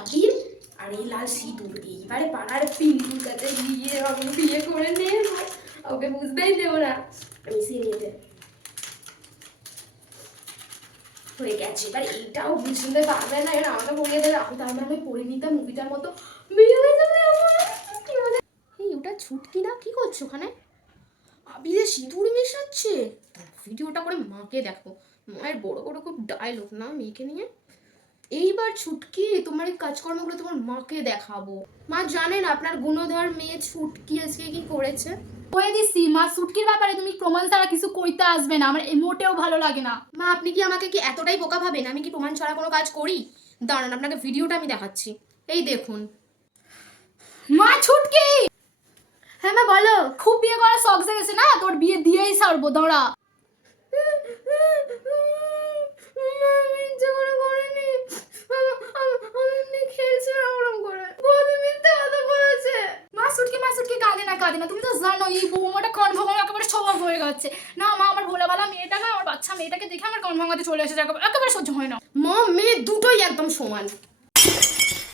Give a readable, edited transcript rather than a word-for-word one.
আবির আর এই লাল সিঁদুর। এইবারে পাড়ার পিন্টুর কাছে গিয়ে আমি বিয়ে করে নেব, ওকে বুঝতেই দেবো না। আমি সিরিয়াতে হয়ে গেছে, এবার এইটাও বুঝতে পারবে না, এবার আমাকে পড়িয়ে দেবে, আমি তার মানে পড়ে নিতাম মুভিটার মতো বিয়ে হয়ে যাবে আমার। এই ওটা ছুটকি না, কি করছো ওখানে? আবিরে সিঁদুর মেশাচ্ছে, ভিডিওটা করে মাকে দেখো। মায়ের বড় বড় খুব ডায়লগ না মেয়েকে নিয়ে। এইবার ছুটকি তোমার এই কাজকর্মগুলো তোমার মাকে দেখাবো। মা জানেন আপনার গুণধর মেয়ে ছুটকি আজকে কি করেছে? কয়ে দিচ্ছি মা, ছুটকির ব্যাপারে তুমি প্রমাণ ছাড়া কিছু কইতে আসবে না, আমার মোটেও ভালো লাগে না। মা আপনি কি আমাকে কি এতটাই বোকা ভাবেন? আমি কি প্রমাণ ছাড়া কোনো কাজ করি? দাঁড়ান আপনাকে ভিডিওটা আমি দেখাচ্ছি, এই দেখুন। মা ছুটকি, হ্যাঁ মা বলো। খুব বিয়ে করার শখ জেগেছে না, তোর বিয়ে দিয়েই ছাড়বো, দাঁড়া। কাঁদে না, তুমি তো জানো এই বৌমাটা কান ভাঙানো একেবারে স্বভাব হয়ে গেছে। না মা, আমার ভোলাবেলা মেয়েটা না, আমার বাচ্চা মেয়েটাকে দেখে আমার কান ভাঙাতে চলে এসেছে, একেবারে সহ্য হয় না। মা মেয়ে দুটোই একদম সমান।